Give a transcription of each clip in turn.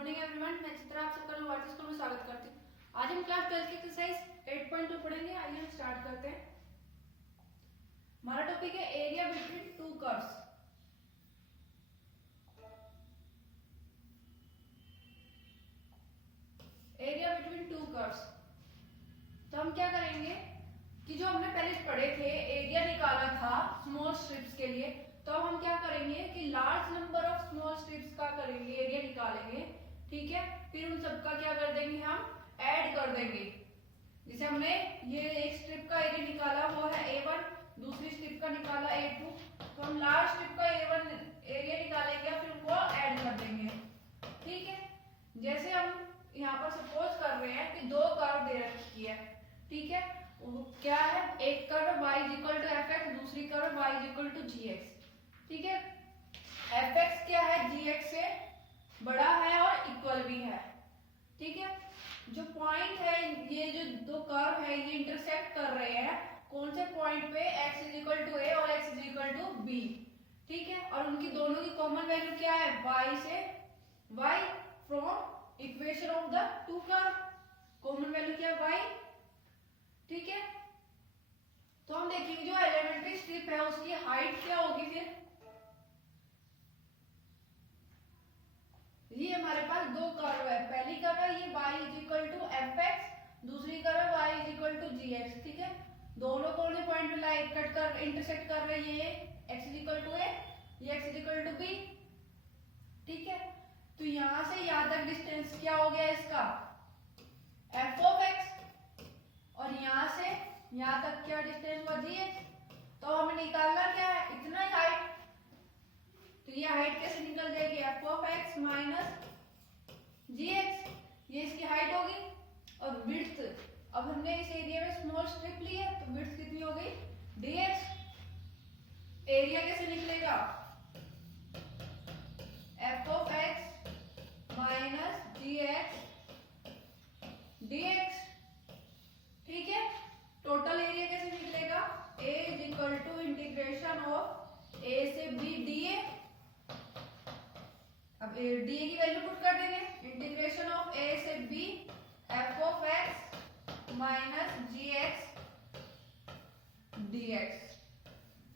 Morning everyone, मैं चित्रा आप सबका भारतीय स्कूल में स्वागत करती हूँ। आज हम क्लास 12 की एक्सरसाइज 8.2 पढ़ेंगे। आइए हम स्टार्ट करते हैं। हमारा टॉपिक है area between two curves. Area between two curves. तो हम क्या करेंगे कि जो हमने पहले पढ़े थे, एरिया निकाला था स्मॉल स्ट्रिप्स के लिए, तो हम क्या करेंगे कि large number of small strips का करेंगे, एरिया निकालेंगे। ठीक है, फिर उन सबका क्या कर देंगे, हम ऐड कर देंगे। जैसे हमने ये एक स्ट्रिप का एरिया निकाला वो है A1, दूसरी स्ट्रिप का निकाला A2, तो हम लार्ज स्ट्रिप का A1 एरिया निकालेंगे, फिर वो ऐड कर देंगे। ठीक है, जैसे हम यहाँ पर सपोज कर रहे हैं कि दो कर्व दे रखी है। ठीक है, क्या है, एक curve y equal to F X, दूसरी curve y equal to G X. ठीक है, एफ एक्स क्या है, जी एक्स से बड़ा है और इक्वल भी है। ठीक है, जो पॉइंट है, ये जो दो कर्व है ये इंटरसेक्ट कर रहे हैं कौन से पॉइंट पे, x is equal to a और x is equal to b। ठीक है, और उनकी दोनों की कॉमन वैल्यू क्या है, y से y from equation of the two curve, common value क्या है y। ठीक है, तो हम देखेंगे जो एलिमेंट्री स्ट्रिप है उसकी हाइट क्या होगी। फिर ये हमारे पास दो कर्व है, पहली कर्व है ये y is equal to F X, दूसरी curve y is equal to G X. ठीक है, दोनों कौन से पॉइंट पे लाइन कट कर इंटरसेक्ट कर रही है, x is equal to a, ये x is equal to b। ठीक है, तो यहां से यहां तक डिस्टेंस क्या हो गया इसका, f ऑफ x, और यहां से यहां तक क्या डिस्टेंस हुआ, जी एक्स। तो हमें निकालना क्या है, इतना ही हाइट। तो ये हाइट कैसे निकल जाएगी, f of x minus ji x, ये इसकी हाइट होगी। और विड्थ, अब हमने इस एरिया में स्मॉल स्ट्रिप ली है तो विड्थ कितनी हो गई, डी एक्स। एरिया कैसे निकलेगा, F of x minus ji x D X. ठीक है, टोटल एरिया कैसे निकलेगा, A is equal to integration of ए से बी डी ए। अब डी ए की वैल्यू पुट कर देंगे, इंटीग्रेशन ऑफ ए से b f of x minus ji x D x.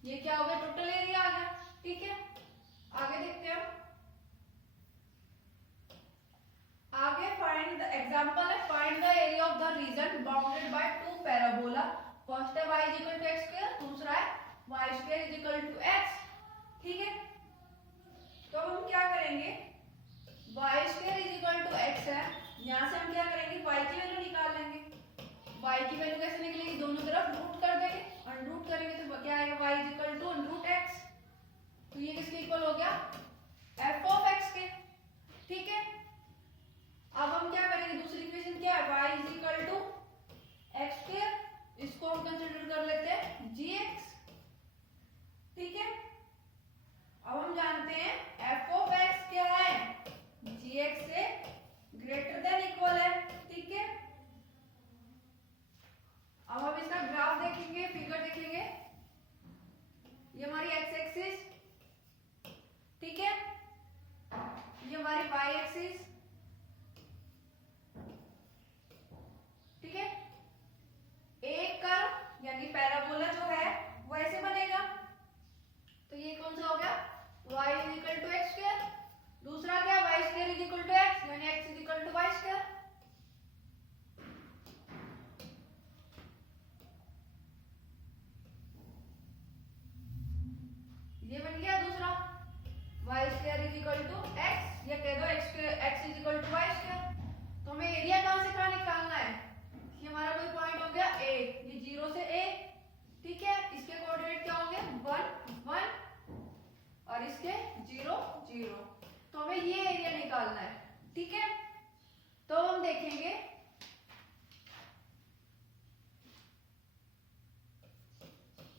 ये क्या हो गया, टोटल एरिया आ गया। ठीक है, आगे देखते हैं। आगे फाइंड द एग्जांपल है, find the area of the region bounded by two parabola. First है y is equal to x square, दूसरा है y square is equal to x. ठीक है, तो अब हम क्या करेंगे, y square is equal to x है, यहां से हम क्या करेंगे, y की वैल्यू निकाल लेंगे। y की वैल्यू कैसे निकलेगी, दोनों तरफ रूट कर देंगे, अनरूट करेंगे तो क्या आएगा, y is equal to under root x। तो ये किसके इक्वल हो गया, f ऑफ x के। ठीक है, अब हम क्या करेंगे, दूसरी इक्वेशन क्या है, y is equal to x square, इसको हम कंसीडर कर लेते हैं gx। ठीक है, अब हम जानते हैं f ऑफ x क्या है, gx से ग्रेटर देन इक्वल है। ठीक है, अब हम इसका ग्राफ देखेंगे, फिगर देखेंगे। ये हमारी x एक्सिस, ठीक है, ये हमारी y एक्सिस। ठीक है, एक कर्व यानी पैराबोला जो है वो ऐसे बनेगा। तो ये कौन सा हो गया, y is equal to x square, दूसरा क्या, y square is equal to x यानी x is equal to y square. ये बन गया दूसरा, y square is equal to x, या कह दो x is equal to y square. तो हमें एरिया कहां से कहां निकालना है, ये हमारा कोई पॉइंट हो गया a, ये 0 से a। ठीक है, इसके कोऑर्डिनेट क्या होंगे, 1 1 और इसके 0 0। तो हमें ये एरिया निकालना है। ठीक है, तो हम देखेंगे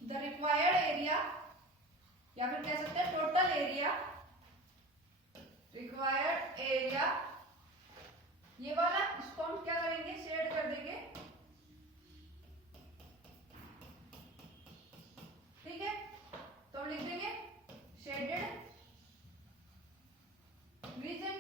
द रिक्वायर्ड एरिया, या फिर कह सकते हैं टोटल एरिया, रिक्वायर्ड एरिया ये वाला, इसको हम क्या करेंगे, शेड कर देंगे। ठीक है, तो हम लिख देंगे शेडेड रीजन।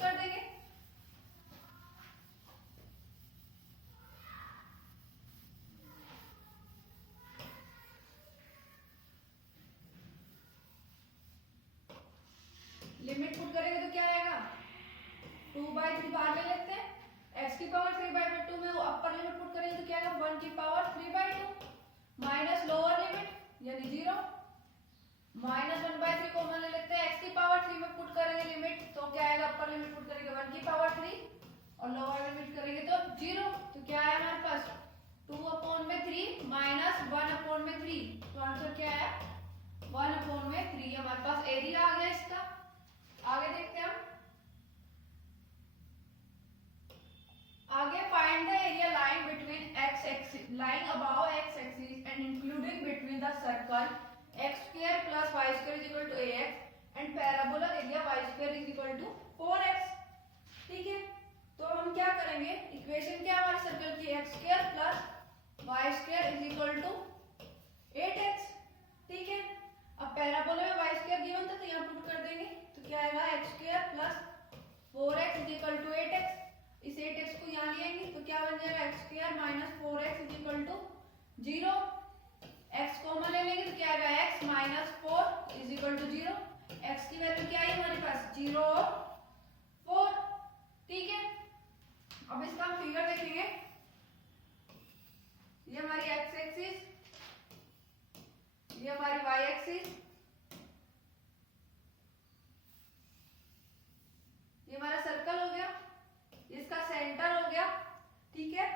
पुट कर देंगे। लिमिट पुट करेंगे तो क्या आएगा, 2/3 बाहर ले लेते हैं, x की पावर 3/2 में अपर लिमिट पुट करेंगे तो क्या आएगा 1 की पावर 3/2 माइनस लोअर लिमिट यानी 0 माइनस 1/3 कॉमन ले लेते हैं, x की पावर 3 में पुट करेंगे लिमिट तो क्या आएगा, अपर लिमिट पुट करेंगे 1 की पावर 3 और लोअर लिमिट करेंगे तो 0। तो क्या है हमारे पास 2/3 माइनस 1/3, तो आंसर क्या है 1/3। हमारे पास एरिया आ गया इसका। आगे देखते हैं हम, आगे find the area line between x axis line above x axis and including between the circle x² + y² = ax and parabola area y² = 4x। ठीक है, तो हम क्या करेंगे, इक्वेशन क्या है हमारे सर्कल की x² + y² = 8x। ठीक है, अब पैराबोला में y² गिवन था तो यहाँ पुट कर देंगे तो क्या आएगा x² + 4x = 8x। इस 8x को यहाँ ले आएंगे तो क्या बन जाएगा x² - 4x = 0। x कॉमन ले लेंगे तो क्या आएगा x - 4 = 0। x की वैल्यू क्या है हमारे पास 0 और 4। ठीक है, अब इसका हम फिगर देखेंगे। ये हमारी x एक्सिस, ये हमारी y एक्सिस, ये हमारा सर्कल हो गया, इसका सेंटर हो गया। ठीक है,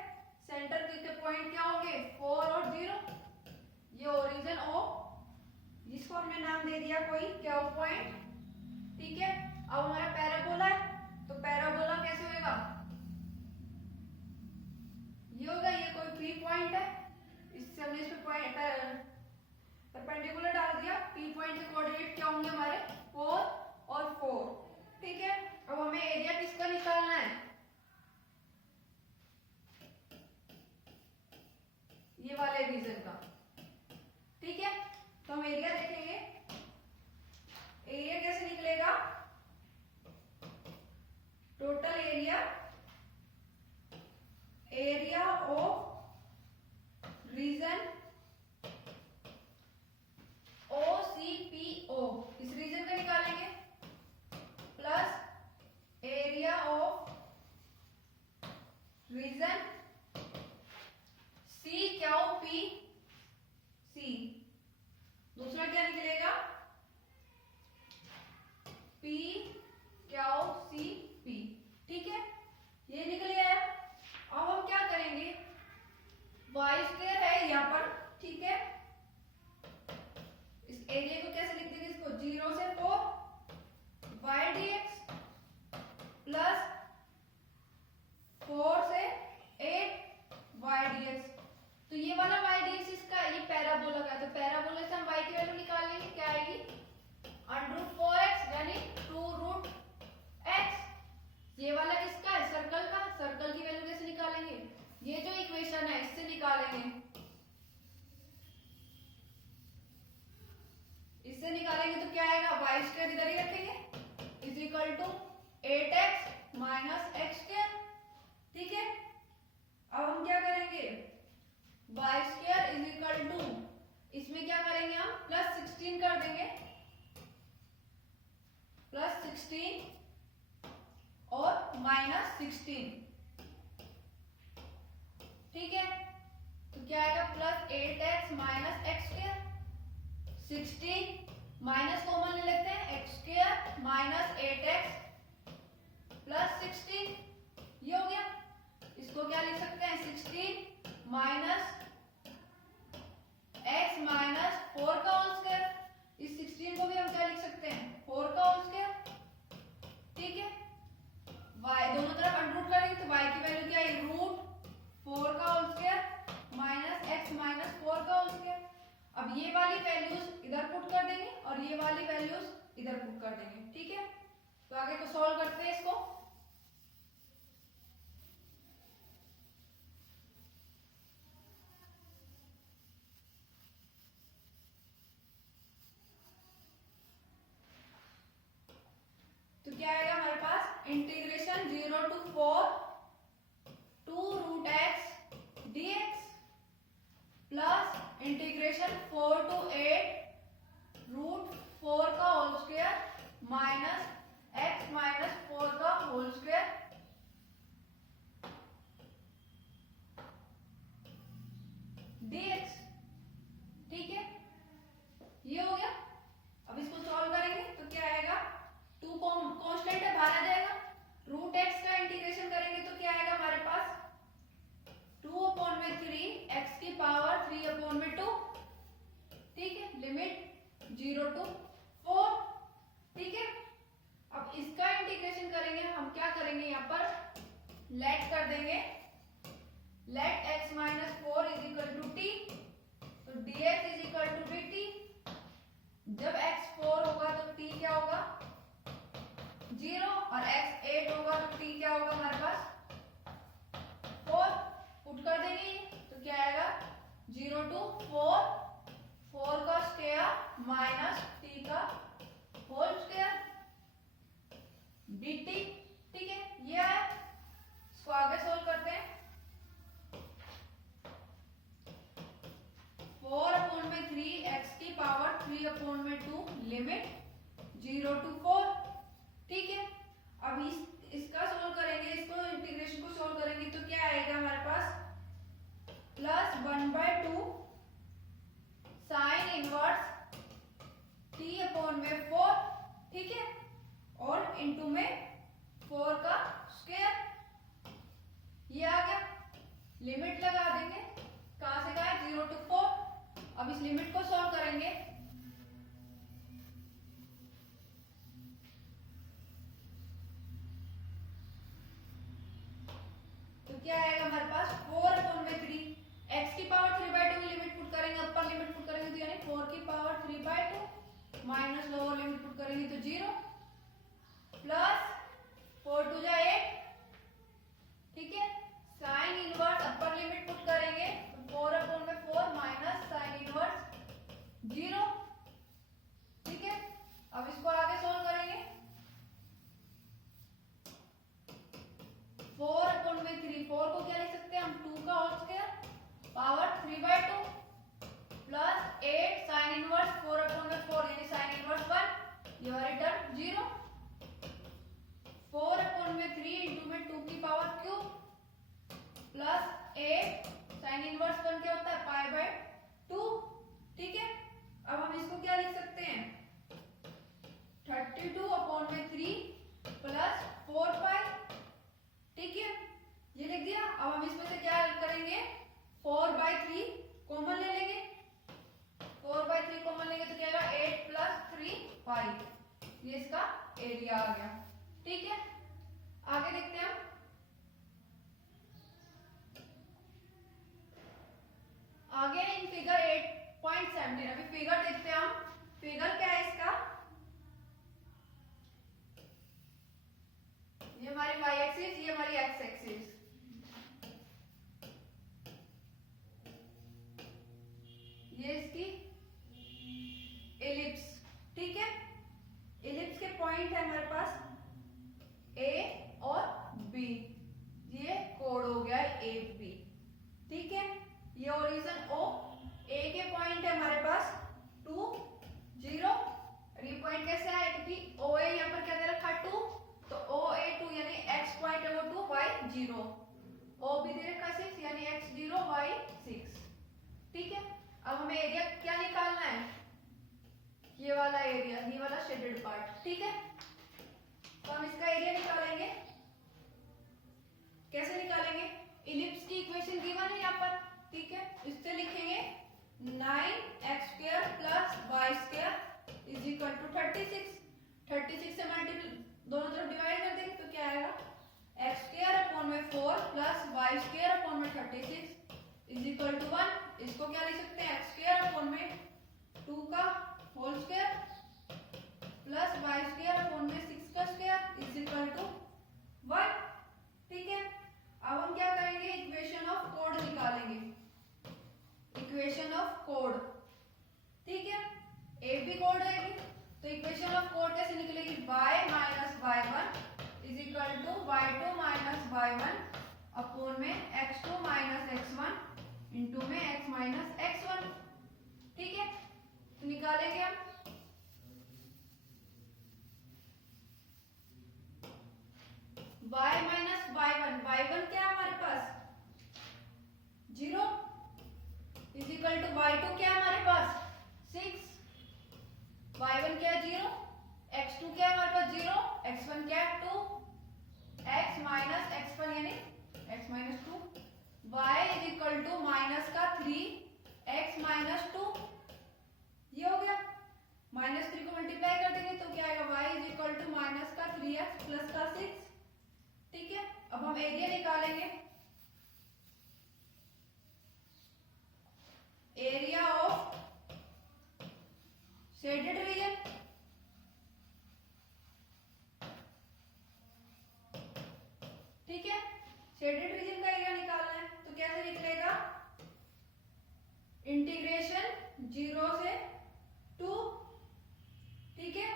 सेंटर के पॉइंट क्या होंगे 4 और 0। ये ओरिजिन O, जिसको हमने नाम दे दिया कोई क्या पॉइंट। ठीक है, अब हमारा पैराबोला है तो पैराबोला कैसे होगा, ये होगा, ये कोई P पॉइंट है, इससे हमने इस पे पॉइंट परपेंडिकुलर डाल दिया। P पॉइंट के कोऑर्डिनेट क्या होंगे हमारे 4 और 4। ठीक है, अब हमें एरिया किसका निकालना है, ये वाले रीजन का। ठीक है, तो हम एरिया देखेंगे। एरिया कैसे निकलेगा, total area, area of region OCPO, इस रीजन का निकालेंगे, plus area of region CQPC। दूसरा क्या निकलेगा PQCP। ठीक है, ये निकल गया। अब हम क्या करेंगे, y² है यहाँ पर। ठीक है, इस एरिया को कैसे लिख देंगे, इसको 0 से 4 y dx प्लस 4 से 8 y dx। तो ये वाला y dx इसका, ये पैराबोला का, तो पैराबोला से हम y की वैल्यू निकाल लेंगे, क्या आएगी √4x यानी 2√x। ये वाला किसका है, सर्कल का, सर्कल की वैल्यू कैसे निकालेंगे, ये जो इक्वेशन है इससे निकालेंगे, इससे निकालेंगे तो क्या आएगा y² इधर ही रखेंगे = 8x - x²। ठीक है, अब हम क्या करेंगे, y² = इसमें क्या करेंगे हम +16 कर देंगे, +16 और -16। ठीक है, तो क्या आएगा +8x - x², 16 माइनस कॉमन ले लेते हैं, x² - 8x + 16, ये हो गया। इसको क्या लिख सकते हैं 16 माइनस x माइनस 4 का होल स्क्वायर। इस 16 को भी हम क्या लिख सकते हैं 4 का होल स्क्वायर। ठीक है, y दोनों तरफ अंडर रूट करेंगे तो y की वैल्यू क्या है √4 का whole square minus x minus 4 का होल स्क्वायर। अब ये वाली वैल्यूज इधर पुट कर देंगे और ये वाली वैल्यूज इधर पुट कर देंगे। ठीक है, तो आगे को सॉल्व करते हैं इसको। तो क्या आएगा हमारे पास इंटीग्रल इंटीग्रेशन 4 to 8 रूट 4 का whole square minus x minus 4 का होल स्क्वायर dx। ठीक है, ये हो गया। अब इसको सॉल्व करेंगे तो क्या आएगा, 2 कांस्टेंट है, बाहर आ जाएगा। रूट x का इंटीग्रेशन करेंगे तो क्या आएगा हमारे पास, 2/3 x की पावर 3/2। ठीक है, लिमिट 0 to 4। ठीक है, अब इसका इंटीग्रेशन करेंगे, हम क्या करेंगे, यहाँ पर लेट कर देंगे, let x minus 4 is equal to t, तो dx is equal to dt। जब x 4 होगा तो t क्या होगा, 0, और x 8 होगा तो t क्या होगा हमारे पास 4। पुट कर देंगे तो क्या आएगा, 0 to 4, 4 का स्क्वायर माइनस t का होल स्क्वायर dt। ठीक है, ये है। इसको आगे सोल्व करते हैं। 4/3 x की पावर 3/2 लिमिट 0 to 4। ठीक है, अब इसका सोल्व करेंगे, इसको इंटीग्रेशन को सोल्व करेंगे तो क्या आएगा हमारे पास, प्लस 1/2 साइन इनवर्स t/4। ठीक है, और इनटू में 4 का स्क्वायर, ये आ गया। लिमिट लगा देंगे, कहां से कहा, 0 to 4। अब इस लिमिट को सॉल्व करेंगे तो क्या आएगा हमारे पास, 4/3 x की पावर 3/2 की लिमिट पुट करेंगे, अपर लिमिट पुट करेंगे तो यानी 4 की power 3/2 minus lower limit put करेंगे तो 0, प्लस 4 2 जा 8। ठीक है, sine inverse upper limit put करेंगे तो 4/4 माइनस साइन इनवर्स 0। ठीक है, अब इसको आगे सोल्व करेंगे। 4/3, 4 को क्या लिख सकते हैं हम, 2 का whole square power 3/2 plus 8 sine inverse 4/4 यानी साइन इनवर्स 1, यह रिटर्न 0। 4/3 इंटू में 2 की power cube plus 8 sine inverse 1 क्या होता है, π/2। ठीक है, अब हम इसको क्या लिख सकते हैं, 32/3 प्लस 4π। ठीक है, ये लिख दिया। अब हम इसमें से क्या करेंगे, 4/3 कॉमन ले लेंगे, 4/3 कॉमन लेंगे तो क्या आएगा, 8 प्लस 3π। ये इसका एरिया आ गया। ठीक है, आगे देखते हैं हम। आगे इन फिगर 8.17, अभी फिगर देखते हैं हम। फिगर क्या है इसका, ये हमारी y एक्सिस, ये हमारी x एक्सिस। ये इसकी एलिप्स। ठीक है, एलिप्स के पॉइंट है हमारे पास A और B, ये कोड हो गया है AB। ठीक है, ये ओरिजिन O, A के पॉइंट है हमारे पास 2 0, और ये पॉइंट कैसे आया, क्योंकि OA यहाँ पर क्या दे रखा है 2, तो OA2 यानी x पॉइंट है वो 2 y 0, OB दे रखा है 6 यानी x 0 y 6। ठीक है, अब हमें एरिया क्या निकालना है, ये वाला एरिया, ये वाला शेडेड पार्ट। ठीक है, तो हम इसका एरिया निकालेंगे। कैसे निकालेंगे, इलिप्स की इक्वेशन गिवन है यहाँ पर। ठीक है, इससे लिखेंगे 9x² plus y² is equal to 36। 36 से मल्टीपल दोनों तरफ डिवाइड कर देंगे तो क्या आएगा, x²/4 plus y²/36 is equal to 1। इसको क्या लिख सकते हैं, x²/2 का होल स्क्वायर प्लस y²/6 का स्क्वायर इज इक्वल टू 1। ठीक है, अब हम क्या करेंगे, इक्वेशन ऑफ कोड निकालेंगे, इक्वेशन ऑफ कोड। ठीक है, AB कोड है, तो इक्वेशन ऑफ कोड कैसे निकलेगी, y minus y1 is equal to y2 minus y1 upon में x2 माइनस x1 इंटू में x minus x1। y minus y1, y1 क्या है हमारे पास 0 इज इक्वल टू y2 क्या है हमारे पास 6, y1 क्या है 0, x2 क्या है हमारे पास 0, x1 क्या है 2, x माइनस x1 यानी x minus 2, y is equal to minus का 3 x माइनस 2, ये हो गया। माइनस 3 को मल्टीप्लाई कर देंगे तो क्या आएगा y is equal to minus का 3x प्लस का 6, ठीक है। अब हम एरिया निकालेंगे, एरिया ऑफ शेडेड रीजन, ठीक है। शेडेड रीजन का एरिया निकालना है तो कैसे निकलेगा, इंटीग्रेशन 0 से 2, ठीक है,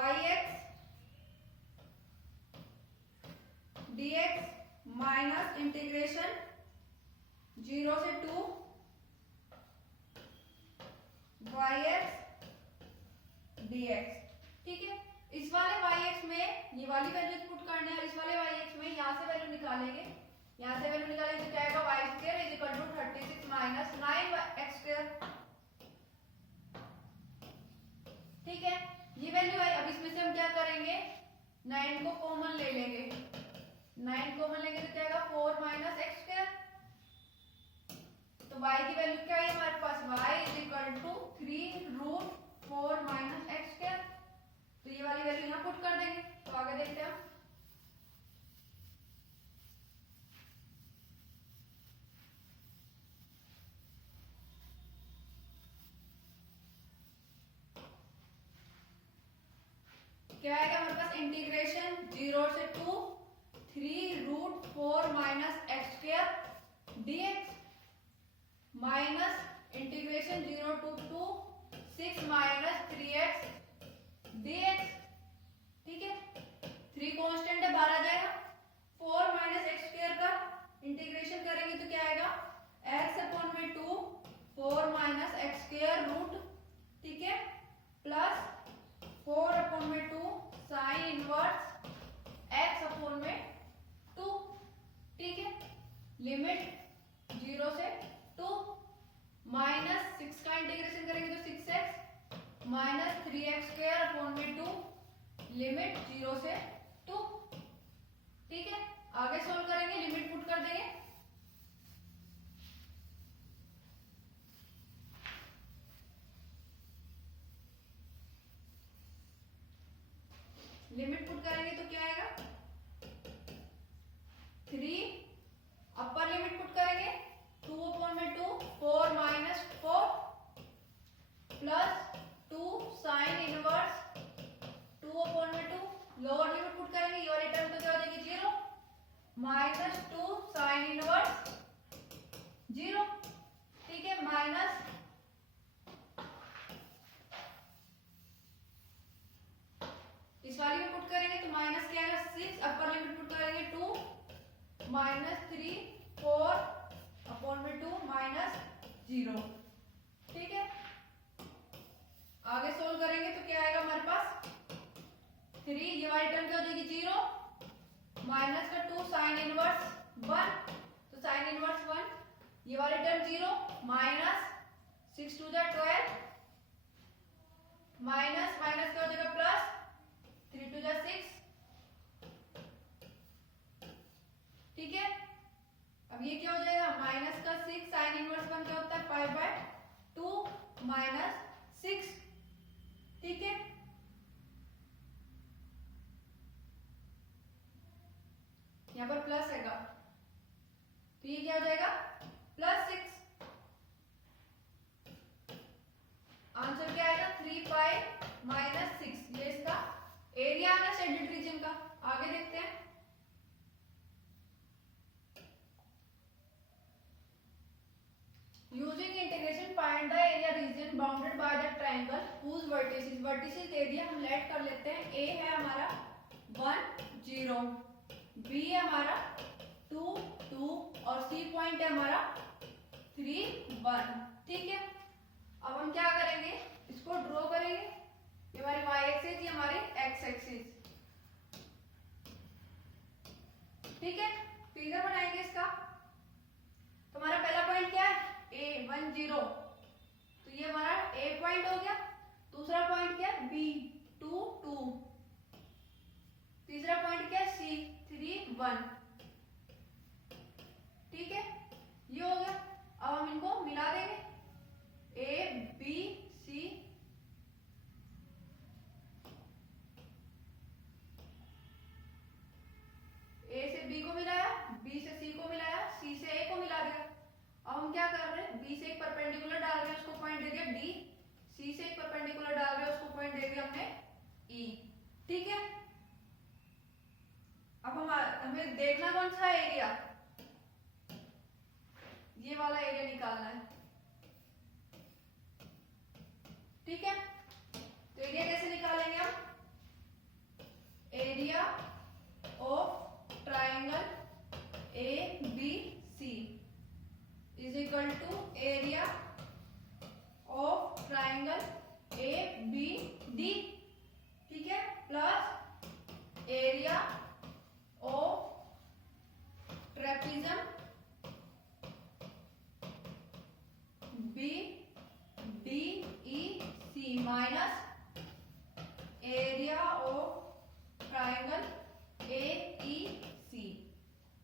yx dx माइनस इंटीग्रेशन 0 से 2 yx dx, ठीक है। इस वाले yx में ये वाली वैल्यू पुट करना है, इस वाले yx में यहाँ से वैल्यू निकालेंगे, यहाँ से वैल्यू निकालेंगे तो क्या आएगा y square is equal to 36 minus 9x square, ठीक है। ये वैल्यू आई, अब इसमें से हम क्या करेंगे 9 को कॉमन ले लेंगे, 9 कॉमन लेंगे तो क्या आएगा 4 माइनस x स्क्वायर, तो y की वैल्यू क्या है हमारे पास y is equal to 3 root 4 minus x square, तो ये वाली वैल्यू यहाँ पुट कर देंगे। तो आगे देखते हैं, क्या आएगा हमारे पास इंटीग्रेशन 0 से 2 3 root 4 minus x square dx minus integration 0 to 2 6 minus 3x dx, ठीक है। 3 कांस्टेंट है, 12 आ जाएगा, 4 माइनस एक्स स्क्वायर का इंटीग्रेशन करेंगे तो क्या आएगा x अपॉन में 2 4 माइनस एक्स स्क्वायर रूट, ठीक है, प्लस 4 अपॉन में 2 साइन इनवर्स x अपॉन में 2, ठीक है। लिमिट 0 से 2 माइनस 6 का इंटीग्रेशन करेंगे तो 6x minus 3x square upon में 2 लिमिट 0 से 2, ठीक है। आगे सोल्व करेंगे, लिमिट पुट कर देंगे, लिमिट पुट करेंगे तो क्या आएगा 3, अपर लिमिट पुट करेंगे 2 अपॉन में 2 4 minus 4 plus 2 sine inverse 2 upon में 2, लोअर लिमिट पुट करेंगे, ये वाली टर्म तो क्या हो जाएगी 0 माइनस 2 साइन इनवर्स 0, ठीक है, माइनस इस वाली में पुट करेंगे तो माइनस क्या आएगा 6, अपर लिमिट पुट करेंगे 2 माइनस 3 4 अपॉन में 2 माइनस 0, ठीक है। आगे सोल्व करेंगे तो क्या आएगा हमारे पास 3, ये वाली टर्म क्या हो जाएगी 0 माइनस का 2 साइन इनवर्स 1, तो साइन इनवर्स 1, ये वाली term 0 minus 6 to the 12 minus minus क्या हो जाएगा प्लस 3 टू द 6, ठीक है। अब ये क्या हो जाएगा माइनस का 6 साइन इनवर्स 1 क्या होता है 5/2 माइनस 6, ठीक है। यहाँ पर प्लस हैगा तो ये क्या हो जाएगा प्लस 6, आंसर क्या आएगा 3 माइनस 6, ये इसका एरिया आना शेडेड रीजन का। आगे देखते हैं, using integration find the area region bounded by the triangle whose vertices, vertices दे दिया, हम लेट कर लेते हैं। ए है हमारा 1 0, बी है हमारा 2 2 और सी पॉइंट है हमारा 3 1, ठीक है। अब हम क्या करेंगे इसको ड्रॉ करेंगे, ये हमारी y एक्सिस, ये हमारी x एक्सिस, ठीक है, फिगर बनाएंगे इसका। तो हमारा पहला पॉइंट क्या है, ए 1 0, तो ये हमारा ए पॉइंट हो गया। दूसरा पॉइंट क्या है, बी 2 2, तीसरा पॉइंट क्या है, सी 3 1, ठीक है, ये हो गया। अब हम इनको मिला देंगे, ए बी सी, ए से बी को मिलाया, बी से सी को मिलाया, सी से ए को मिला दिया। अब हम क्या कर रहे हैं, बी से एक परपेंडिकुलर डाल रहे हैं, उसको पॉइंट दे दिया डी, सी से एक परपेंडिकुलर डाल रहे हैं, उसको पॉइंट दे दिया हमने ई, ठीक है। अब हमें देखना कौन सा एरिया, ये वाला एरिया निकालना है, ठीक है। तो एरिया कैसे निकालेंगे हम, area of triangle A B C is equal to area of triangle A B D, ठीक है, plus area of trapezium B D E C minus area of triangle A E C,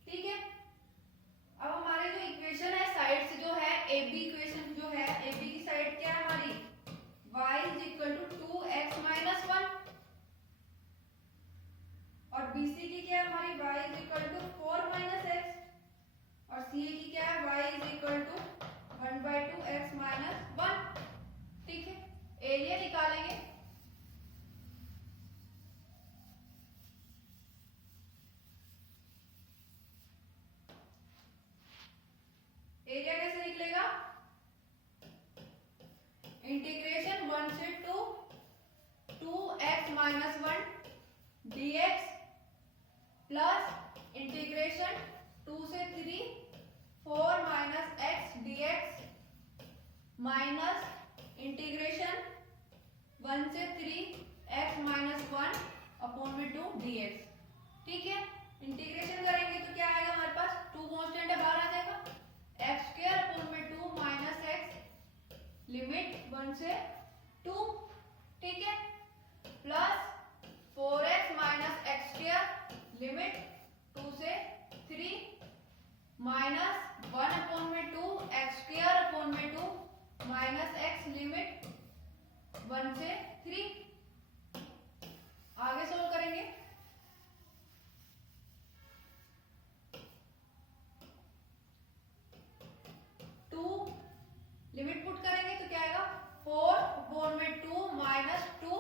ठीक है। अब हमारे जो इक्वेशन है side से जो है ए बी इक्वेशन जो है, ए बी की साइड क्या है हमारी, y is equal to 2x minus 1, और BC की क्या है हमारी, y is equal to 4 minus x, और CA की क्या है, y is equal to 1/2 x minus 1, ठीक है। एरिया निकालेंगे, एरिया कैसे निकलेगा, इंटीग्रेशन 1 से 2 2x minus 1 dx plus integration 2 से 3 4 minus x dx minus integration 1 से 3 x माइनस 1 अपॉन में 2 dx, ठीक है। इंटीग्रेशन करेंगे तो क्या आएगा हमारे पास, 2 कांस्टेंट है, बाहर आ जाएगा, एक्स स्क्वायर अपॉन में 2 माइनस एक्स लिमिट 1 से 2, ठीक है, plus 4x minus x square limit 2 से 3 माइनस 1 अपॉन में 2 एक्स स्क्वायर अपॉन में 2 माइनस एक्स लिमिट 1 से 3। आगे सोल्व करेंगे, लिमिट पुट करेंगे तो क्या आएगा, 4 अपॉन में 2 माइनस 2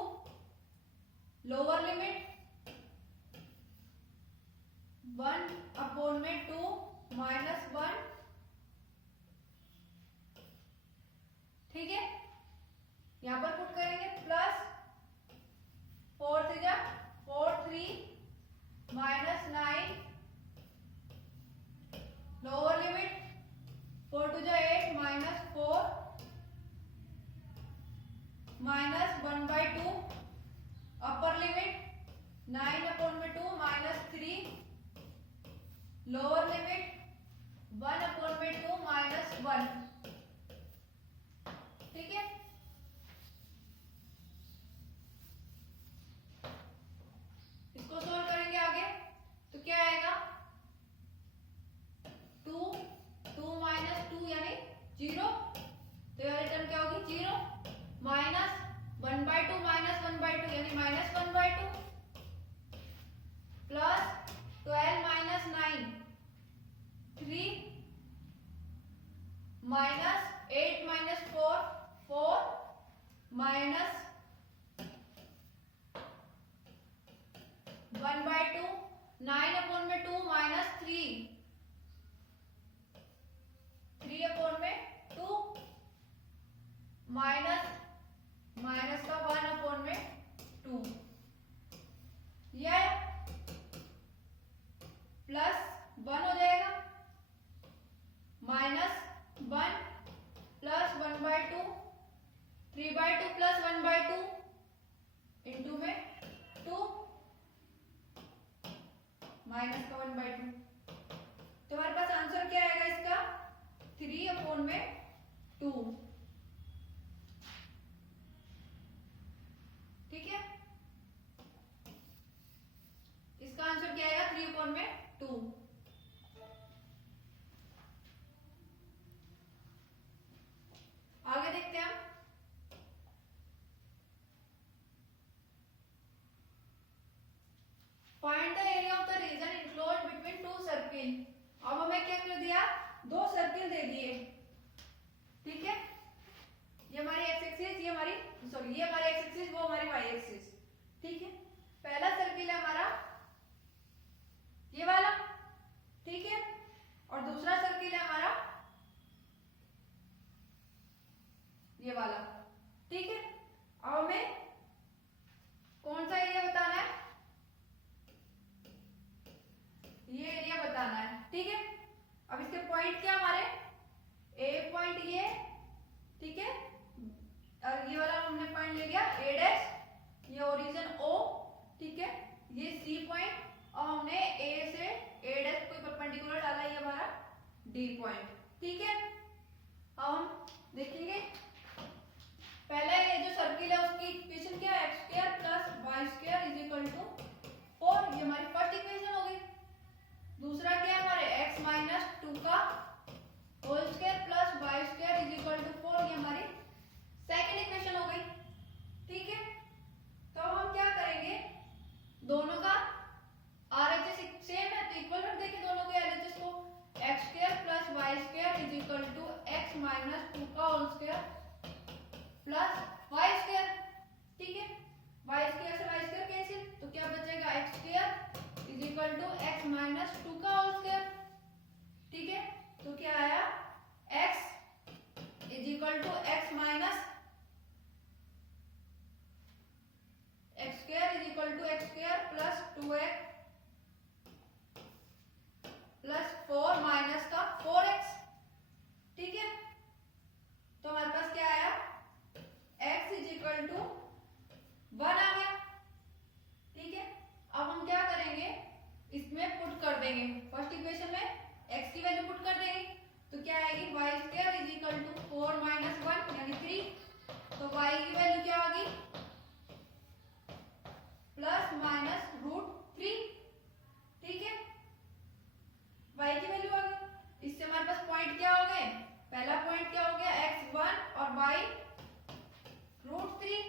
लोअर लिमिट 1 अपॉन में 2 माइनस 1, ठीक है। यहां पर पुट करेंगे प्लस 4 से जा 4 3 माइनस 9 लोअर लिमिट 4 टू जा 8 minus 4 minus 1/2 upper limit 9 upon में 2 माइनस 3 लोअर लिमिट 1 अपॉन में 2 माइनस 1, ठीक है। इसको सोल्व करेंगे आगे तो क्या आएगा, 2 2 माइनस 2 यानी 0, तो यह रिटर्न क्या होगी 0, माइनस 1/2 माइनस 1/2 यानी minus 1/2, plus 12 minus 9 3 minus 8 minus 4 4 minus 1/2 9 upon में 2 माइनस 3 अपॉन में 2 माइनस माइनस का 1 अपॉन में 2, यह प्लस 1 हो जाएगा, माइनस 1 प्लस 1/2 3/2 प्लस 1/2 इंटू में 2 माइनस का 1/2, अपॉन में 2। ठीक है, इसका आंसर क्या आएगा 3 अपॉन में 2। आगे देखते हैं हम। Find the area of the region enclosed between two circle. अब हमें क्या कर दिया, 2 सर्किल दे दिए। ठीक है, ये हमारी एक्स एक्सिस, ये हमारी ये हमारी एक्स एक्सिस, वो हमारी वाई एक्सिस। ठीक है, पहला सर्किल है हमारा ये वाला। ठीक है, और दूसरा सर्किल है हमारा ये वाला। ठीक है, अब हमें कौन सा एरिया बताना है, ये एरिया बताना है। ठीक है, अब इसके पॉइंट क्या हमारे, ए पॉइंट ये, ठीक है, और ये वाला हमने पॉइंट ले लिया ए डैश, ये ओरिजिन ओ। ठीक है, ये सी पॉइंट, और हमने ए से ए डैश कोई परपेंडिकुलर डाला, ये हमारा डी पॉइंट। ठीक है, अब हम देखेंगे पहले ये जो सर्किल है उसकी इक्वेशन क्या है, x square plus y square is equal to 4, ये हमारी फर्स्ट इक्वेशन हो गई। दूसरा क्या है हमारे x माइनस 2 का whole square plus y square is equal to 4, ये हमारी सेकंड इक्वेशन हो गई। ठीक है, तो हम क्या करेंगे, दोनों का RHS सेम है तो इक्वल रख देंगे दोनों के RHS को। x square plus y square is equal to x minus 2 का whole square plus y square. ठीक है, वाई स्क्वायर से वाई स्क्वायर कैंसिल, तो क्या बचेगा x square is equal to x minus 2 का होल स्क्वायर। ठीक है, तो क्या आया, x is equal to x minus x square is equal to x square plus 2x plus 4 minus का 4x। ठीक है, तो हमारे पास क्या आया, x इज इक्वल टू 1 आ गया। ठीक है, अब हम क्या करेंगे, इसमें पुट कर देंगे, फर्स्ट इक्वेशन में x की वैल्यू पुट कर देंगे, तो क्या आएगी, y square is equal to 4 minus 1 यानी 3। तो y की वैल्यू क्या आ गई, प्लस माइनस √3। ठीक है, y की वैल्यू आ गई। इससे हमारे पास पॉइंट क्या हो गए, पहला पॉइंट क्या हो गया x1 और y √3,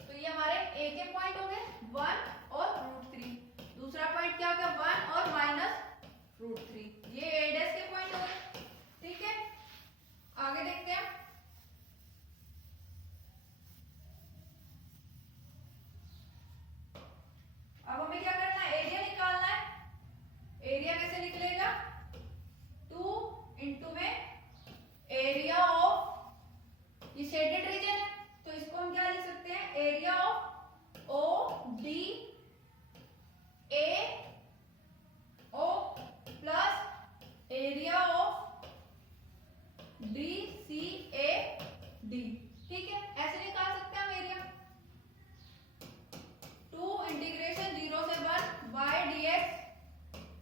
तो ये हमारे a के पॉइंट हो गए 1 और √3। दूसरा पॉइंट क्या हो गया 1 और माइनस √3, ये a डैश के पॉइंट हो गए। ठीक है, आगे देखते हैं। अब हमें क्या करना है, एरिया निकालना है। एरिया कैसे निकलेगा, 2 इंटू में एरिया ऑफ, ये शेडेड रीजन है तो इसको हम क्या लिख सकते हैं, area of O D A O plus area of D C A D. ठीक है, ऐसे निकाल सकते हैं हम एरिया। 2 इंटीग्रेशन 0 से 1 बाय dx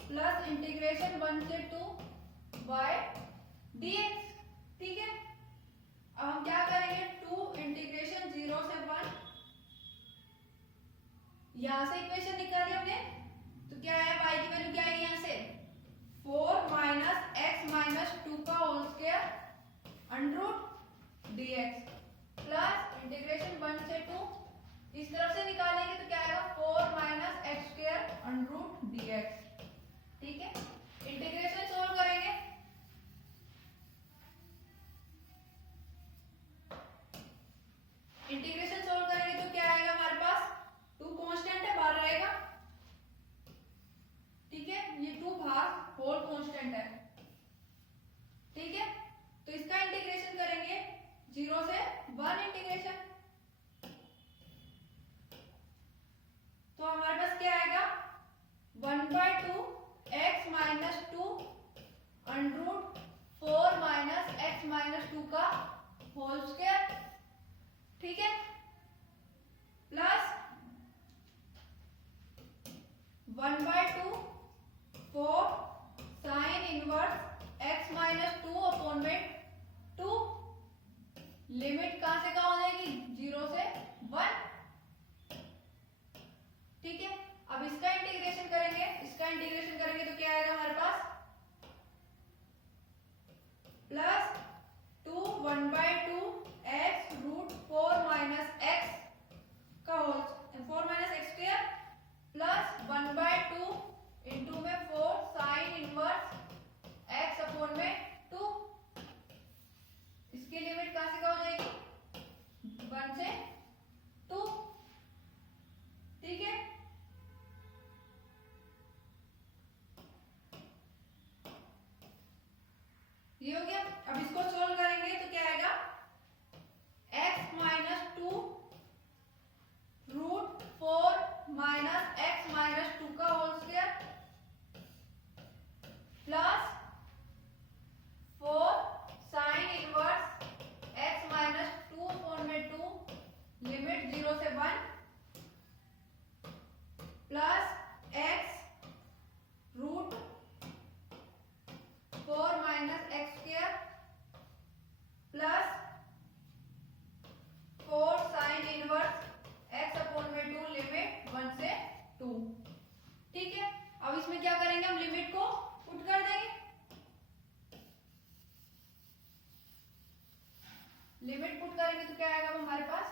प्लस इंटीग्रेशन 1 से 2 बाय dx। ठीक है, अब हम क्या करेंगे, 2 इंटीग्रेशन 0 से 1, यहां से इक्वेशन निकाली हमने, तो क्या है, y की वैल्यू क्या आएगी, यहां से 4 माइनस x माइनस 2 का whole square under dx plus integration 1 से 2, इस तरफ से निकालेंगे तो क्या आएगा, 4 minus x square under dx। ठीक है, इंटीग्रेशन सोल्व करेंगे, इंटीग्रेशन सोल्व करेंगे तो क्या आएगा हमारे पास, 2 कांस्टेंट है, बाहर रहेगा। ठीक है, ये 2 बाहर होल कांस्टेंट है। ठीक है, तो इसका इंटीग्रेशन करेंगे 0 से 1 इंटीग्रेशन, तो हमारे पास क्या आएगा, 1/2 x minus 2 under 4 minus x minus 2 का होल स्क्वायर। ठीक है, plus 1/2 4 sine inverse x minus 2 upon में 2 लिमिट कहां से कहां हो जाएगी, 0 से 1। ठीक है, अब इसका इंटीग्रेशन करेंगे, तो क्या आएगा हमारे पास, plus 2 1/2 x root 4 minus X का whole 4 minus x square plus 1/2 into में 4 साइन इनवर्स x अपॉन में 2। इसकी लिमिट कहां से कहां हो जाएगी, 1 से 2। ठीक है, ये हो गया। अब इसको सोल्व करेंगे तो क्या आएगा, x minus 2 root 4 minus x minus 2 का whole square plus 4 sine inverse x minus 2 upon में 2 लिमिट 0 से 1 plus x root 4 minus x square plus 4 sine inverse x upon में 2 लिमिट 1 से 2। ठीक है, अब इसमें क्या करेंगे, हम लिमिट को पुट कर देंगे। लिमिट पुट करेंगे तो क्या आएगा हमारे पास,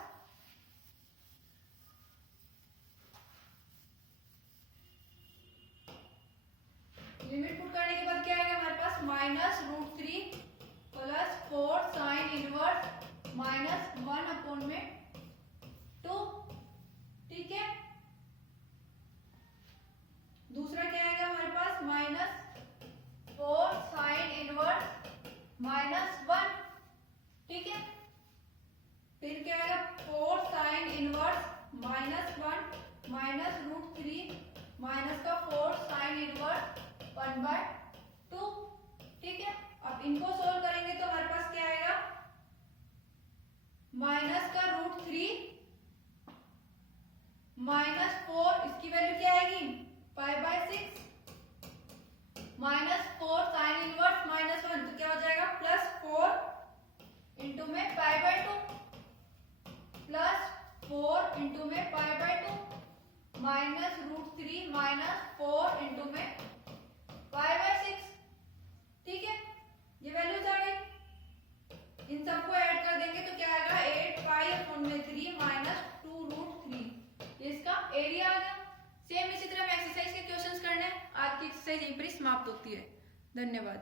लिमिट पुट करने के बाद क्या आएगा हमारे पास, minus root 3 plus 4 sine inverse minus 1 upon में 2। ठीक है, दूसरा क्या आएगा हमारे पास, माइनस 4 साइन इनवर्स माइनस 1। ठीक है, फिर क्या आएगा, 4 sine inverse minus 1 minus root 3 minus का 4 साइन इनवर्स 1/2। ठीक है, अब इनको सोल्व करेंगे तो हमारे पास क्या आएगा, माइनस का रूट 3 माइनस 4, इसकी वैल्यू क्या आएगी, π/6 माइनस 4 साइन इनवर्स माइनस 1, तो क्या हो जाएगा, प्लस 4 इंटू में π/2 प्लस 4 इंटू में π/2 माइनस रूट 3 माइनस 4 इंटू में π/6। ठीक है, ये वैल्यूज आ गई, इन सबको ऐड कर देंगे तो क्या आएगा, 8π/3 माइनस 2 रूट 3। इसका एरिया आ गया। सेम इसी तरह हम एक्सरसाइज के क्वेश्चंस करने हैं। आज की एक्सरसाइज यहीं पर समाप्त होती है। धन्यवाद।